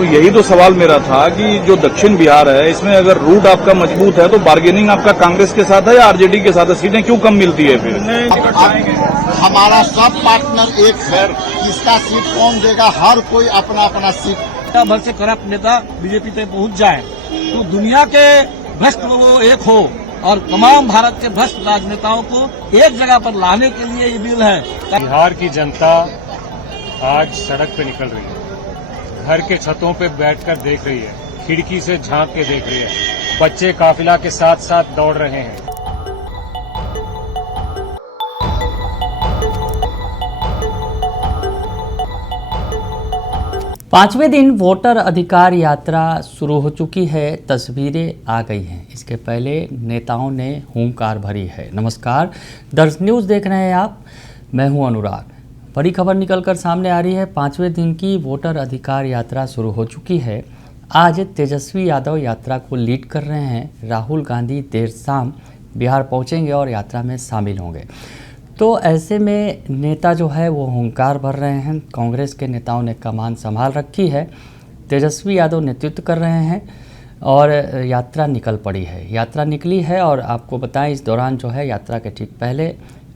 तो यही तो सवाल मेरा था कि जो दक्षिण बिहार है, इसमें अगर रूट आपका मजबूत है तो बार्गेनिंग आपका कांग्रेस के साथ है या आरजेडी के साथ है? सीटें क्यों कम मिलती है फिर? हमारा सब पार्टनर एक है, किसका सीट कौन देगा, हर कोई अपना अपना सीट भर से करप्ट नेता बीजेपी तक पहुंच जाए तो दुनिया के भ्रष्ट लोग एक हो और तमाम भारत के भ्रष्ट राजनेताओं को एक जगह पर लाने के लिए ये बिल है। बिहार की जनता आज सड़क पे निकल रही है, घर के छतों पे बैठकर देख रही है, खिड़की से झांक के देख रही है, बच्चे काफिला के साथ साथ दौड़ रहे हैं। पांचवें दिन वोटर अधिकार यात्रा शुरू हो चुकी है। तस्वीरें आ गई हैं। इसके पहले नेताओं ने हुंकार भरी है। नमस्कार, दर्श न्यूज़ देख रहे हैं आप, मैं हूं अनुराग। बड़ी खबर निकलकर सामने आ रही है। पांचवें दिन की वोटर अधिकार यात्रा शुरू हो चुकी है। आज तेजस्वी यादव यात्रा को लीड कर रहे हैं। राहुल गांधी देर शाम बिहार पहुंचेंगे और यात्रा में शामिल होंगे। तो ऐसे में नेता जो है वो हुंकार भर रहे हैं। कांग्रेस के नेताओं ने कमान संभाल रखी है। तेजस्वी यादव नेतृत्व कर रहे हैं और यात्रा निकल पड़ी है। यात्रा निकली है और आपको बताएं, इस दौरान जो है यात्रा के ठीक पहले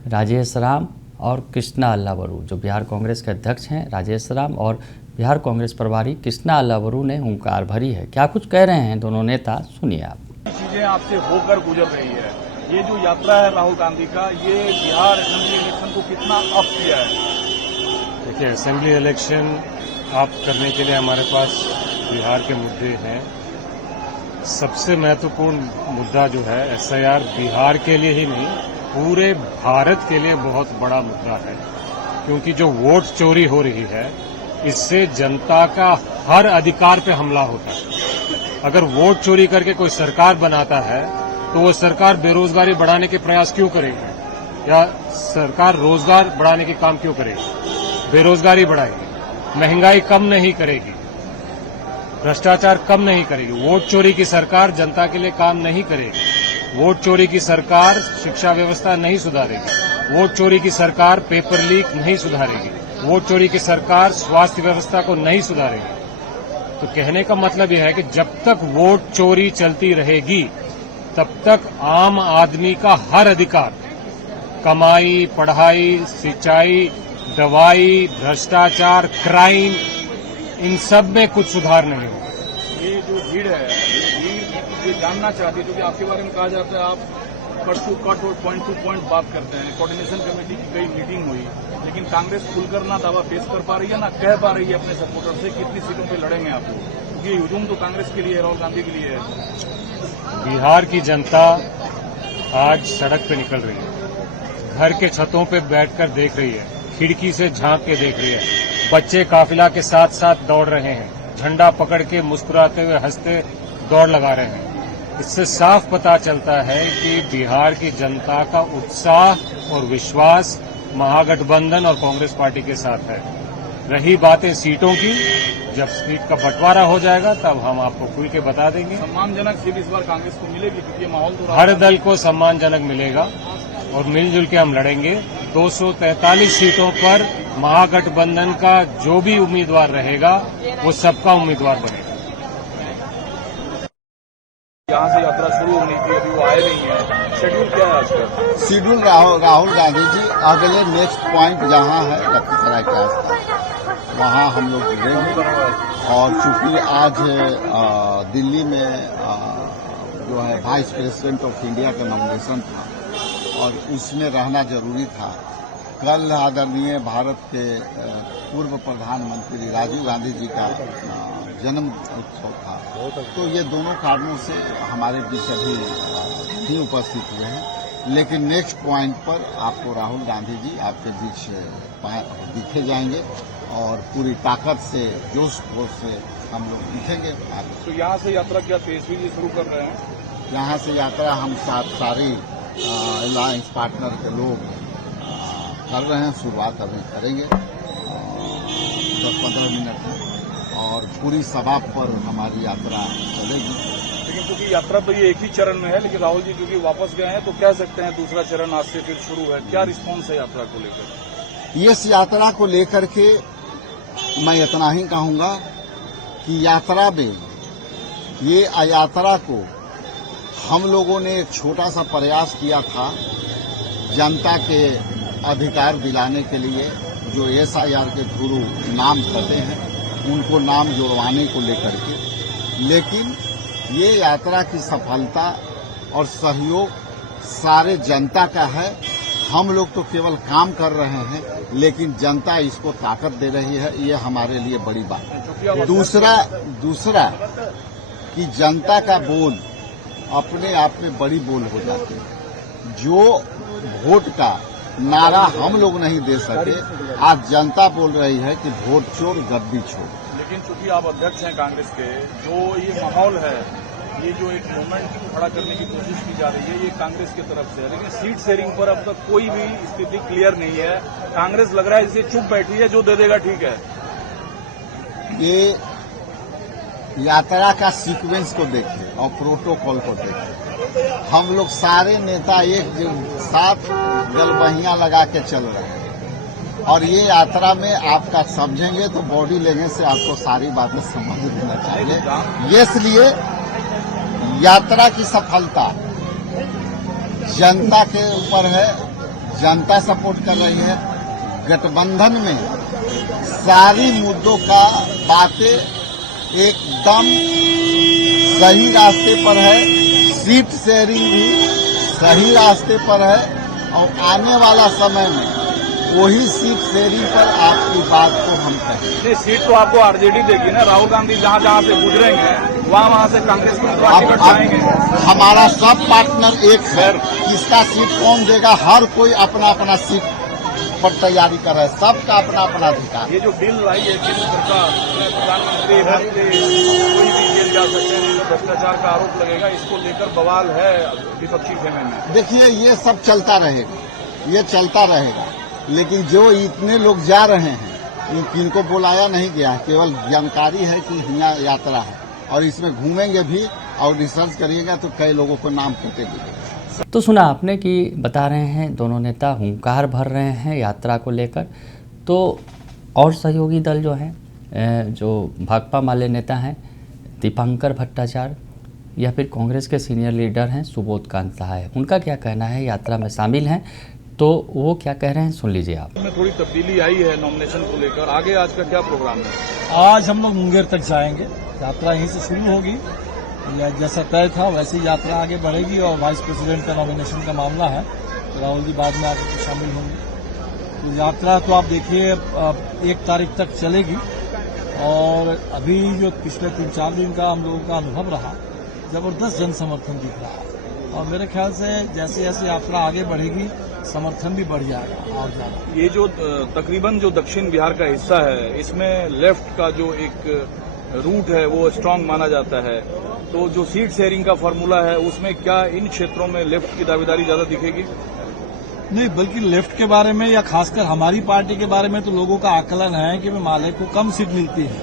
राजेश राम और कृष्णा अल्लावरू, जो बिहार कांग्रेस के अध्यक्ष हैं राजेश राम, और बिहार कांग्रेस प्रभारी कृष्णा अल्लावरू ने हुंकार भरी है। क्या कुछ कह रहे हैं दोनों नेता, सुनिए आप। चीजें आपसे होकर गुजर रही है। ये जो यात्रा है राहुल गांधी का, ये बिहार असेंबली इलेक्शन को कितना अप किया है? देखिए, असेंबली इलेक्शन आप करने के लिए हमारे पास बिहार के मुद्दे हैं। सबसे महत्वपूर्ण मुद्दा जो है एसआईआर, बिहार के लिए ही नहीं पूरे भारत के लिए बहुत बड़ा मुद्दा है, क्योंकि जो वोट चोरी हो रही है इससे जनता का हर अधिकार पे हमला होता है। अगर वोट चोरी करके कोई सरकार बनाता है तो वो सरकार बेरोजगारी बढ़ाने के प्रयास क्यों करेगी, या सरकार रोजगार बढ़ाने के काम क्यों करेगी? बेरोजगारी बढ़ाएगी, महंगाई कम नहीं करेगी, भ्रष्टाचार कम नहीं करेगी। वोट चोरी की सरकार जनता के लिए काम नहीं करेगी। वोट चोरी की सरकार शिक्षा व्यवस्था नहीं सुधारेगी। वोट चोरी की सरकार पेपर लीक नहीं सुधारेगी। वोट चोरी की सरकार स्वास्थ्य व्यवस्था को नहीं सुधारेगी। तो कहने का मतलब यह है कि जब तक वोट चोरी चलती रहेगी तब तक आम आदमी का हर अधिकार, कमाई, पढ़ाई, सिंचाई, दवाई, भ्रष्टाचार, क्राइम, इन सब में कुछ सुधार नहीं होगा। ये जो भीड़ है, ये जानना चाहती है, क्योंकि आपके बारे में कहा जाता है आप कट टू कट और पॉइंट टू पॉइंट बात करते हैं। कोऑर्डिनेशन कमेटी की कई मीटिंग हुई, लेकिन कांग्रेस खुलकर ना दावा पेश कर पा रही है, ना कह पा रही है अपने सपोर्टर से कितनी सीटों पे लड़ेंगे आप लोग, क्योंकि ये हुजूम तो कांग्रेस के लिए, राहुल गांधी के लिए है। बिहार की जनता आज सड़क पे निकल रही है, घर के छतों पे बैठकर देख रही है, खिड़की से झांक के देख रही है, बच्चे काफिला के साथ साथ दौड़ रहे हैं, झंडा पकड़ के मुस्कुराते हुए हंसते दौड़ लगा रहे हैं। इससे साफ पता चलता है कि बिहार की जनता का उत्साह और विश्वास महागठबंधन और कांग्रेस पार्टी के साथ है। रही बातें सीटों की, जब सीट का बंटवारा हो जाएगा तब हम आपको खुल के बता देंगे। सम्मानजनक सीट इस बार कांग्रेस को मिलेगी, क्योंकि ये माहौल तो हर दल को सम्मानजनक मिलेगा और मिलजुल के हम लड़ेंगे। 243 सीटों पर महागठबंधन का जो भी उम्मीदवार रहेगा वो सबका उम्मीदवार बनेगा। यहाँ से यात्रा शुरू होनी थी, अभी वो आए नहीं है। शेड्यूल क्या है आज का? शेड्यूल राहुल गांधी जी अगले नेक्स्ट पॉइंट जहां है लखीसराय के आसपास, वहां हम लोग जुड़ेंगे। और चूंकि आज दिल्ली में जो है वाइस प्रेसिडेंट ऑफ इंडिया का नॉमिनेशन था और उसमें रहना जरूरी था। कल आदरणीय भारत के पूर्व प्रधानमंत्री राजीव गांधी जी का जन्म उत्सव था, तो ये दोनों कारणों से हमारे बीच अभी नहीं उपस्थित हुए हैं। लेकिन नेक्स्ट पॉइंट पर आपको राहुल गांधी जी आपके बीच दिखे जाएंगे और पूरी ताकत से, जोश खरोश से हम लोग दिखेंगे। तो यहाँ से यात्रा क्या तेजस्वी जी शुरू कर रहे हैं? यहाँ से यात्रा हम सारे अलायंस पार्टनर के लोग कर रहे हैं, शुरुआत अभी करेंगे 10-15 मिनट में, और पूरी सभा पर हमारी यात्रा चलेगी। लेकिन क्योंकि यात्रा तो ये एक ही चरण में है, लेकिन राहुल जी क्योंकि वापस गए हैं तो कह सकते हैं दूसरा चरण आज से फिर शुरू है। क्या रिस्पॉन्स है यात्रा को लेकर? इस यात्रा को लेकर के मैं इतना ही कहूंगा कि यात्रा में ये यात्रा को हम लोगों ने एक छोटा सा प्रयास किया था जनता के अधिकार दिलाने के लिए, जो SIR के थ्रू नाम कटे हैं उनको नाम जुड़वाने को लेकर के। लेकिन ये यात्रा की सफलता और सहयोग सारे जनता का है। हम लोग तो केवल काम कर रहे हैं, लेकिन जनता इसको ताकत दे रही है, ये हमारे लिए बड़ी बात है। दूसरा कि जनता का बोल अपने आप में बड़ी बोल हो जाती है। जो वोट का नारा हम लोग नहीं दे सके, आज जनता बोल रही है कि वोट चोर गद्दी छोड़। लेकिन चूंकि आप अध्यक्ष हैं कांग्रेस के, जो ये माहौल है, ये जो एक मूवमेंट खड़ा करने की कोशिश की जा रही है, ये कांग्रेस की तरफ से है। लेकिन सीट शेयरिंग पर अब तक कोई भी स्थिति क्लियर नहीं है। कांग्रेस लग रहा है इसे चुप बैठी है, जो दे देगा ठीक है। ये यात्रा का सीक्वेंस को देखें और प्रोटोकॉल को देखें। हम लोग सारे नेता एक साथ गलबहियां लगा के चल रहे हैं, और ये यात्रा में आपका समझेंगे तो बॉडी लैंग्वेज से आपको सारी बातें समझ लेना चाहिए। इसलिए यात्रा की सफलता जनता के ऊपर है, जनता सपोर्ट कर रही है। गठबंधन में सारी मुद्दों का बातें एकदम सही रास्ते पर है, सीट शेयरिंग भी सही रास्ते पर है, और आने वाला समय में वही सीट शेयरिंग पर आपकी बात को हम कहें। सीट तो आपको आरजेडी देगी ना, राहुल गांधी जहां जहां से गुजरेंगे वहां से कांग्रेस को टिकट पाएंगे। हमारा सब पार्टनर एक है, किसका सीट कौन देगा, हर कोई अपना अपना सीट पर तैयारी कर रहा है, सबका अपना अपना अधिकार। ये जो बिल आई है केंद्र सरकार, प्रधानमंत्री मंत्री कोई भी जेल जा सकते हैं, भ्रष्टाचार का आरोप लगेगा, इसको लेकर बवाल है विपक्षी खेमे में। देखिए, ये सब चलता रहेगा, ये चलता रहेगा, लेकिन जो इतने लोग जा रहे हैं इनको बुलाया नहीं गया है, केवल जानकारी है कि यहाँ यात्रा है, और इसमें घूमेंगे भी और रिसर्च करिएगा तो कई लोगों को नाम पते दिखेगा। तो सुना आपने कि बता रहे हैं दोनों नेता हुंकार भर रहे हैं यात्रा को लेकर। तो और सहयोगी दल जो हैं, जो भाकपा माले नेता हैं दीपांकर भट्टाचार्य, या फिर कांग्रेस के सीनियर लीडर हैं सुबोध कांत सहाय, उनका क्या कहना है, यात्रा में शामिल हैं तो वो क्या कह रहे हैं सुन लीजिए आप। में थोड़ी तब्दीली आई है नॉमिनेशन को लेकर, आगे आज का क्या प्रोग्राम है? आज हम लोग मुंगेर तक जाएंगे, यात्रा यहीं से शुरू होगी, जैसा तय था वैसे ही यात्रा आगे बढ़ेगी। और वाइस प्रेसिडेंट का नॉमिनेशन का मामला है, तो राहुल जी बाद में आकर शामिल होंगे। तो यात्रा तो आप देखिए 1 तारीख तक चलेगी, और अभी जो पिछले 3-4 दिन का हम लोगों का अनुभव रहा, जबरदस्त जन समर्थन दिख रहा है, और मेरे ख्याल से जैसे जैसे यात्रा आगे बढ़ेगी समर्थन भी बढ़ जाएगा और ज्यादा। ये जो तकरीबन जो दक्षिण बिहार का हिस्सा है, इसमें लेफ्ट का जो एक रूट है वो स्ट्रांग माना जाता है, तो जो सीट शेयरिंग का फॉर्मूला है उसमें क्या इन क्षेत्रों में लेफ्ट की दावेदारी ज्यादा दिखेगी? नहीं, बल्कि लेफ्ट के बारे में या खासकर हमारी पार्टी के बारे में तो लोगों का आकलन है कि माले को कम सीट मिलती है।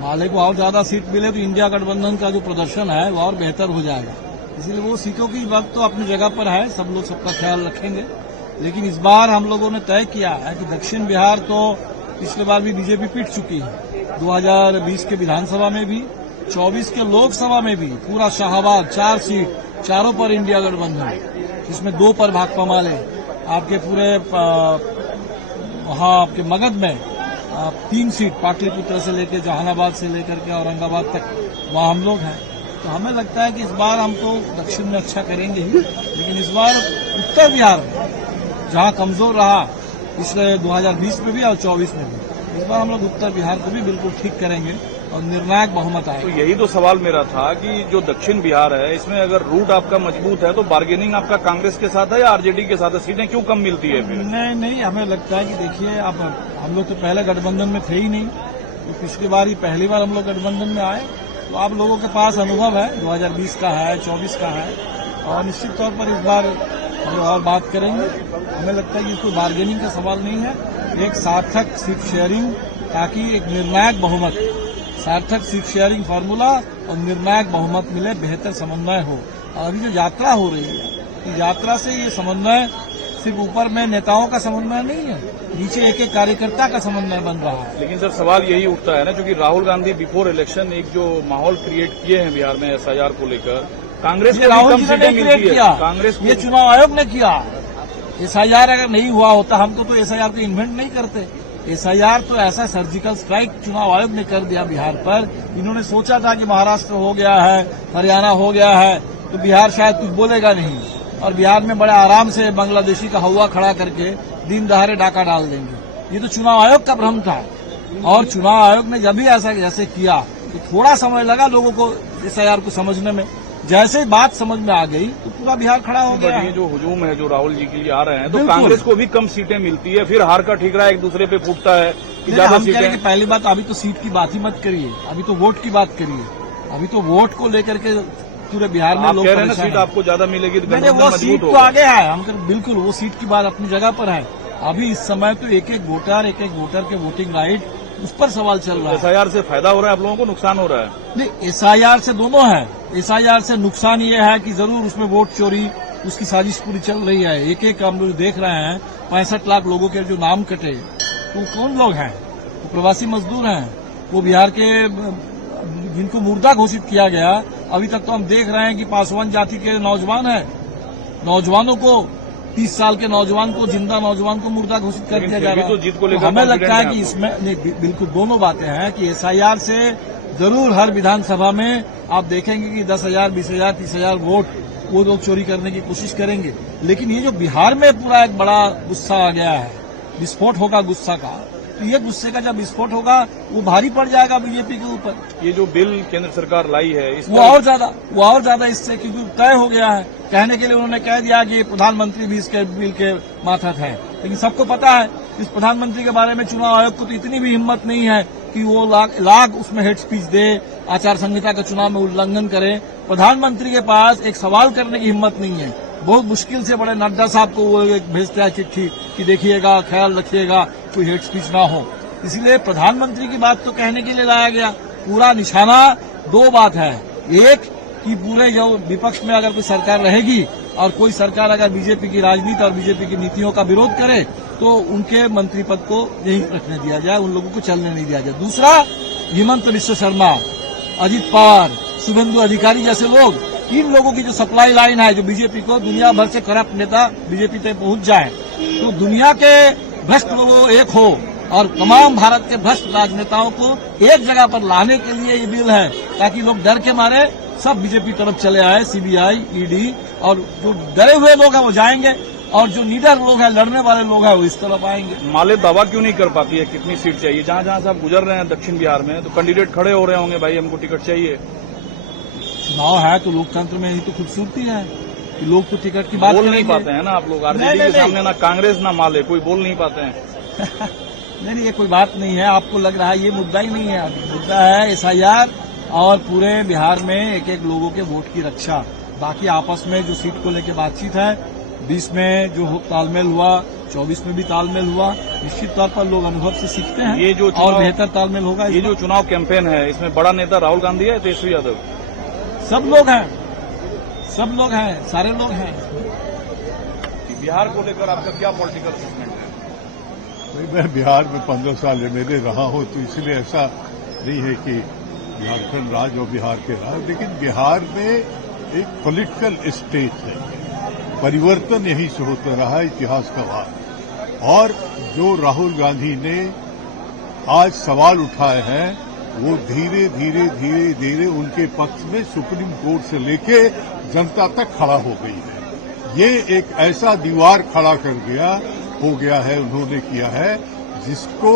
माले को और ज्यादा सीट मिले तो इंडिया गठबंधन का जो प्रदर्शन है वो और बेहतर हो जाएगा। इसलिए वो सीटों की बात तो अपनी जगह पर है, सब लोग सबका ख्याल रखेंगे। लेकिन इस बार हम लोगों ने तय किया है कि दक्षिण बिहार तो पिछले बार भी बीजेपी पीट चुकी है, 2020 के विधानसभा में भी, 24 के लोकसभा में भी पूरा शाहबाद 4 सीट, चारों पर इंडिया गठबंधन, जिसमें 2 पर भाकपा माले। आपके पूरे वहां आपके मगध में 3 सीट, पाटलिपुत्र से लेकर जहानाबाद से लेकर के औरंगाबाद तक वहां हम लोग हैं। तो हमें लगता है कि इस बार हम तो दक्षिण में अच्छा करेंगे ही, लेकिन इस बार उत्तर बिहार में जहां कमजोर रहा पिछले 2020 में भी और 24 में भी, इस बार हम लोग उत्तर बिहार को भी बिल्कुल ठीक करेंगे और निर्णायक बहुमत आएगा। तो यही तो सवाल मेरा था कि जो दक्षिण बिहार है, इसमें अगर रूट आपका मजबूत है तो बार्गेनिंग आपका कांग्रेस के साथ है या आरजेडी के साथ है? सीटें क्यों कम मिलती है फिर? नहीं, हमें लगता है कि देखिए, अब हम लोग तो पहले गठबंधन में थे ही नहीं, तो पिछली बार ही पहली बार हम लोग गठबंधन में आए, तो आप लोगों के पास अनुभव है, 2020 का है, 24 का है, और निश्चित तौर पर इस बार हम लोग और बात करेंगे। हमें लगता है कि कोई बार्गेनिंग का सवाल नहीं है, एक सार्थक सीट शेयरिंग, ताकि एक निर्णायक बहुमत, सार्थक सीट शेयरिंग फार्मूला और निर्णायक बहुमत मिले, बेहतर समन्वय हो। और अभी जो यात्रा हो रही है, तो यात्रा से ये समन्वय सिर्फ ऊपर में नेताओं का समन्वय नहीं है, नीचे एक एक कार्यकर्ता का समन्वय बन रहा है। लेकिन सर सवाल यही उठता है ना, क्योंकि राहुल गांधी बिफोर इलेक्शन एक जो माहौल क्रिएट किए हैं बिहार में एसआईआर को लेकर, कांग्रेस को राहुल कम जी ने सीटें नहीं मिलती क्रिएट है, किया, कांग्रेस ये को चुनाव आयोग ने किया। एसआईआर अगर नहीं हुआ होता, हम तो एसआईआर को इन्वेंट नहीं करते। एसआईआर तो ऐसा सर्जिकल स्ट्राइक चुनाव आयोग ने कर दिया बिहार पर। इन्होंने सोचा था कि महाराष्ट्र हो गया है, हरियाणा हो गया है, तो बिहार शायद कुछ बोलेगा नहीं, और बिहार में बड़े आराम से बांग्लादेशी का हवा खड़ा करके दिन दहाड़े डाका डाल देंगे। ये तो चुनाव आयोग का भ्रम था, और चुनाव आयोग ने जब भी ऐसा जैसे किया तो थोड़ा समय लगा लोगों को एसआईआर को समझने में। जैसे ही बात समझ में आ गई तो पूरा बिहार खड़ा हो गया। ये जो हुजूम है जो राहुल जी के लिए आ रहे हैं, तो बिल्कुल। कांग्रेस को भी कम सीटें मिलती है, फिर हार का ठीकरा एक दूसरे पे फूटता है कि ज्यादा हम कह रहे हैं कि सीटें। पहली बात, अभी तो सीट की बात ही मत करिए, अभी तो वोट की बात करिए। अभी तो वोट को लेकर के पूरे बिहार में आप लोग कह रहे हैं ना परेशान सीट हैं। आपको ज्यादा मिलेगी तो नहीं, गठबंधन वो मजबूत सीट तो होगा। आगे है, हम बिल्कुल वो सीट की बात अपनी जगह पर है। अभी इस समय तो एक एक वोटर के वोटिंग राइट, उस पर सवाल चल रहा है। एसआईआर से फायदा हो रहा है आप लोगों को, नुकसान हो रहा है? नहीं, एसआईआर से दोनों है। एसआईआर से नुकसान ये है कि जरूर उसमें वोट चोरी, उसकी साजिश पूरी चल रही है। एक एक हम लोग देख रहे हैं, 65 लाख लोगों के जो नाम कटे, तो कौन लोग हैं? वो प्रवासी मजदूर हैं, वो बिहार के जिनको मुर्दा घोषित किया गया। अभी तक तो हम देख रहे हैं कि पासवान जाति के नौजवान हैं, नौजवानों को 30 साल के नौजवान को, जिंदा नौजवान को मुर्दा घोषित कर लेकिन दिया फिर जा भी रहा तो है। जीत को लेकर तो हमें लगता है confident कि हैं इसमें नहीं, बिल्कुल दोनों बातें हैं कि एसआईआर से जरूर हर विधानसभा में आप देखेंगे कि 10,000, 20,000, 30,000 वोट वो लोग चोरी करने की कोशिश करेंगे। लेकिन ये जो बिहार में पूरा एक बड़ा गुस्सा आ गया है, विस्फोट होगा गुस्सा का, तो ये गुस्से का जब विस्फोट होगा वो भारी पड़ जाएगा बीजेपी के ऊपर। ये जो बिल केंद्र सरकार लाई है इस वो और ज्यादा इससे, क्योंकि तय हो गया है। कहने के लिए उन्होंने कह दिया कि प्रधानमंत्री भी इसके बिल के माथत है, लेकिन सबको पता है इस प्रधानमंत्री के बारे में चुनाव आयोग को तो इतनी भी हिम्मत नहीं है कि वो लाख उसमें हेड स्पीच दे, आचार संहिता का चुनाव में उल्लंघन करे। प्रधानमंत्री के पास एक सवाल करने की हिम्मत नहीं है। बहुत मुश्किल से बड़े नड्डा साहब को वो एक भेजता है चिट्ठी कि देखिएगा, ख्याल रखिएगा, कोई हेड स्पीच ना हो। इसलिए प्रधानमंत्री की बात तो कहने के लिए लाया गया। पूरा निशाना दो बात है, एक कि पूरे जो विपक्ष में अगर कोई सरकार रहेगी और कोई सरकार अगर बीजेपी की राजनीति और बीजेपी की नीतियों का विरोध करे तो उनके मंत्री पद को यहीं रखने दिया जाए, उन लोगों को चलने नहीं दिया जाए। दूसरा, हिमंत बिश्व शर्मा, अजित पवार, शुभेंदु अधिकारी जैसे लोग, इन लोगों की जो सप्लाई लाइन है, जो बीजेपी को दुनिया भर से करप्ट नेता बीजेपी तक पहुंच जाए, तो दुनिया के भ्रष्ट लोगों एक हो और तमाम भारत के भ्रष्ट राजनेताओं को एक जगह पर लाने के लिए ये बिल है, ताकि लोग डर के मारे सब बीजेपी तरफ चले आए। सीबीआई, ईडी, और जो डरे हुए लोग हैं वो जाएंगे, और जो नीडर लोग हैं, लड़ने वाले लोग हैं, वो इस तरफ आएंगे। माले दावा क्यों नहीं कर पाती है कितनी सीट चाहिए? जहां जहां से आप गुजर रहे हैं दक्षिण बिहार में, तो कैंडिडेट खड़े हो रहे होंगे, भाई हमको टिकट चाहिए। चुनाव है तो लोकतंत्र में ही तो खूबसूरती है कि लोग तो टिकट की बात बोल नहीं करेंगे। पाते हैं ना आप लोग, आरजेडी के सामने ना कांग्रेस ना माले, कोई बोल नहीं पाते हैं। नहीं, ये कोई बात नहीं है। आपको लग रहा है ये मुद्दा ही नहीं है। अभी मुद्दा है एसआईआर और पूरे बिहार में एक एक लोगों के वोट की रक्षा। बाकी आपस में जो सीट को लेकर बातचीत है, 20 में जो तालमेल हुआ, 24 में भी तालमेल हुआ। निश्चित तौर पर लोग अनुभव से सीखते हैं, ये जो और बेहतर तालमेल होगा। ये जो चुनाव कैंपेन है, इसमें बड़ा नेता राहुल गांधी है, तेजस्वी यादव, सब लोग हैं, सब लोग हैं, सारे लोग हैं। बिहार को लेकर आपका क्या पॉलिटिकल असेसमेंट है? भाई मैं बिहार में 15 साल एमएलए रहा हूं, तो इसलिए ऐसा नहीं है कि झारखंड राज और बिहार के राज, लेकिन बिहार में एक पॉलिटिकल स्टेज है, परिवर्तन यहीं से होता रहा इतिहास का भाग। और जो राहुल गांधी ने आज सवाल उठाए हैं, वो धीरे धीरे उनके पक्ष में सुप्रीम कोर्ट से लेके जनता तक खड़ा हो गई है। ये एक ऐसा दीवार खड़ा हो गया है, उन्होंने किया है, जिसको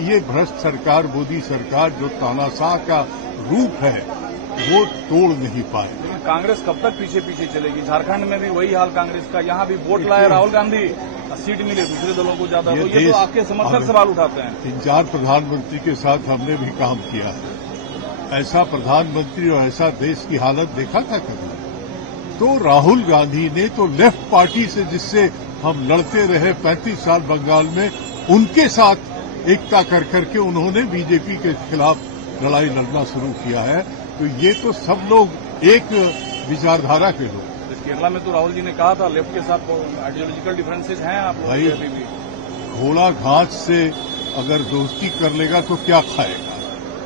ये भ्रष्ट सरकार, मोदी सरकार जो तानाशाह का रूप है, वो तोड़ नहीं पाए। लेकिन कांग्रेस कब तक पीछे पीछे चलेगी? झारखंड में भी वही हाल कांग्रेस का, यहाँ भी वोट लाए राहुल गांधी, सीट मिले दूसरे दलों को ज्यादा, तो ये तो आपके समर्थक सवाल उठाते हैं। 3-4 प्रधानमंत्री के साथ हमने भी काम किया है। ऐसा प्रधानमंत्री और ऐसा देश की हालत देखा था कभी? तो राहुल गांधी ने तो लेफ्ट पार्टी से, जिससे हम लड़ते रहे 35 साल बंगाल में, उनके साथ एकता कर करके उन्होंने बीजेपी के खिलाफ लड़ाई लड़ना शुरू किया है। तो ये तो सब लोग एक विचारधारा के लोग। केरला में तो राहुल जी ने कहा था लेफ्ट के साथ आइडियोलॉजिकल डिफरेंसेस हैं आप लोगों के अभी भी। घोड़ा घास से अगर दोस्ती कर लेगा तो क्या खाएगा?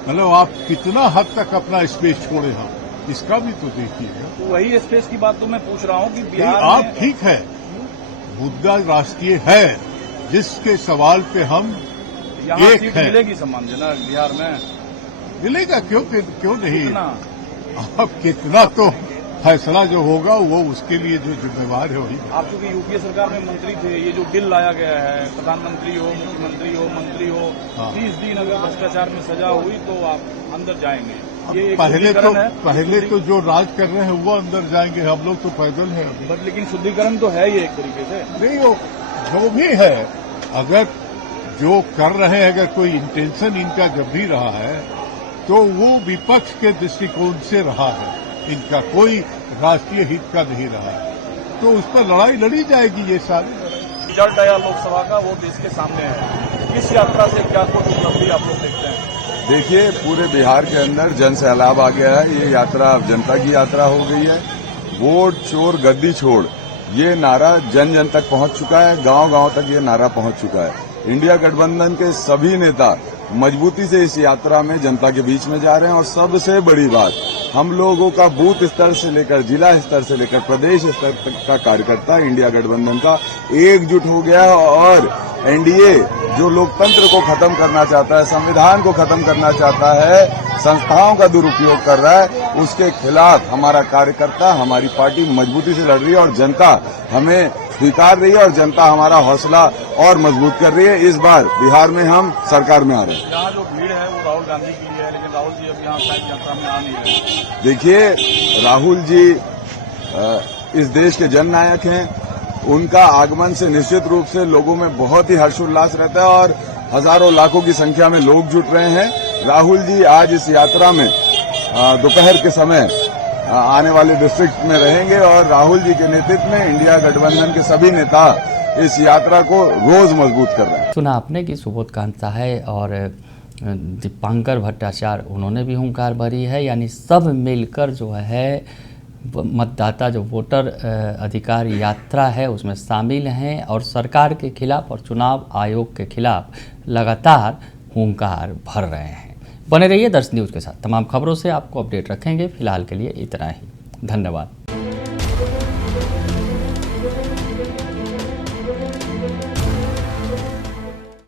मतलब आप कितना हद तक अपना स्पेस छोड़े हम, इसका भी तो देखिएगा। तो वही स्पेस की बात तो मैं पूछ रहा हूँ कि नहीं, बिहार आप में ठीक है, मुद्दा राष्ट्रीय है, जिसके सवाल पे हम यहाँ एक सीट है। मिलेगी सम्मानजनक बिहार में मिलेगा, क्यों नहीं? कितना? अब कितना तो फैसला जो होगा वो उसके लिए जो जिम्मेवार है वही। आप चूंकि यूपीए सरकार में मंत्री थे, ये जो बिल लाया गया है, प्रधानमंत्री हो, मुख्यमंत्री हो, मंत्री हो, हाँ। 30 दिन अगर भ्रष्टाचार में सजा हुई तो आप अंदर जाएंगे। ये एक पहले शुद्धिकरण तो जो राज कर रहे हैं वो अंदर जाएंगे, हम लोग तो पैदल हैं अभी। बट लेकिन शुद्धिकरण तो है ये एक तरीके से। नहीं, वो जो भी है, अगर जो कर रहे हैं, अगर कोई इंटेंशन इनका जब भी रहा है तो वो विपक्ष के दृष्टिकोण से रहा है, इनका कोई राष्ट्रीय हित का नहीं रहा है, तो उस पर लड़ाई लड़ी जाएगी। ये सारी रिजल्ट आया लोकसभा का, वो देश के सामने है। इस यात्रा से क्या कुछ उपलब्धि आप लोग देखते हैं? देखिए, पूरे बिहार के अंदर जन सैलाब आ गया है। ये यात्रा अब जनता की यात्रा हो गई है। वोट चोर गद्दी छोड़, ये नारा जन जन तक पहुंच चुका है, गांव गांव तक ये नारा पहुंच चुका है। इंडिया गठबंधन के सभी नेता मजबूती से इस यात्रा में जनता के बीच में जा रहे हैं और सबसे बड़ी बात, हम लोगों का बूथ स्तर से लेकर जिला स्तर से लेकर प्रदेश स्तर तक का कार्यकर्ता इंडिया गठबंधन का एकजुट हो गया है और एनडीए जो लोकतंत्र को खत्म करना चाहता है, संविधान को खत्म करना चाहता है, संस्थाओं का दुरुपयोग कर रहा है, उसके खिलाफ हमारा कार्यकर्ता, हमारी पार्टी मजबूती से लड़ रही है और जनता हमें स्वीकार रही है और जनता हमारा हौसला और मजबूत कर रही है। इस बार बिहार में हम सरकार में आ रहे हैं। यहाँ जो भीड़ है वो राहुल गांधी की है, लेकिन राहुल जी अब यहाँ शायद यात्रा में आ नहीं रहे। देखिए, राहुल जी इस देश के जननायक हैं। उनका आगमन से निश्चित रूप से लोगों में बहुत ही हर्षोल्लास रहता है और हजारों लाखों की संख्या में लोग जुट रहे हैं। राहुल जी आज इस यात्रा में दोपहर के समय आने वाले डिस्ट्रिक्ट में रहेंगे और राहुल जी के नेतृत्व में इंडिया गठबंधन के सभी नेता इस यात्रा को रोज मजबूत कर रहे हैं। सुना आपने कि सुबोध कांत सहाय और दीपांकर भट्टाचार्य, उन्होंने भी हुंकार भरी है। यानी सब मिलकर जो है मतदाता जो वोटर अधिकार यात्रा है उसमें शामिल हैं और सरकार के खिलाफ और चुनाव आयोग के खिलाफ लगातार हुंकार भर रहे हैं। बने रहिए दर्शन न्यूज़ के साथ। तमाम खबरों से आपको अपडेट रखेंगे। फिलहाल के लिए इतना ही। धन्यवाद।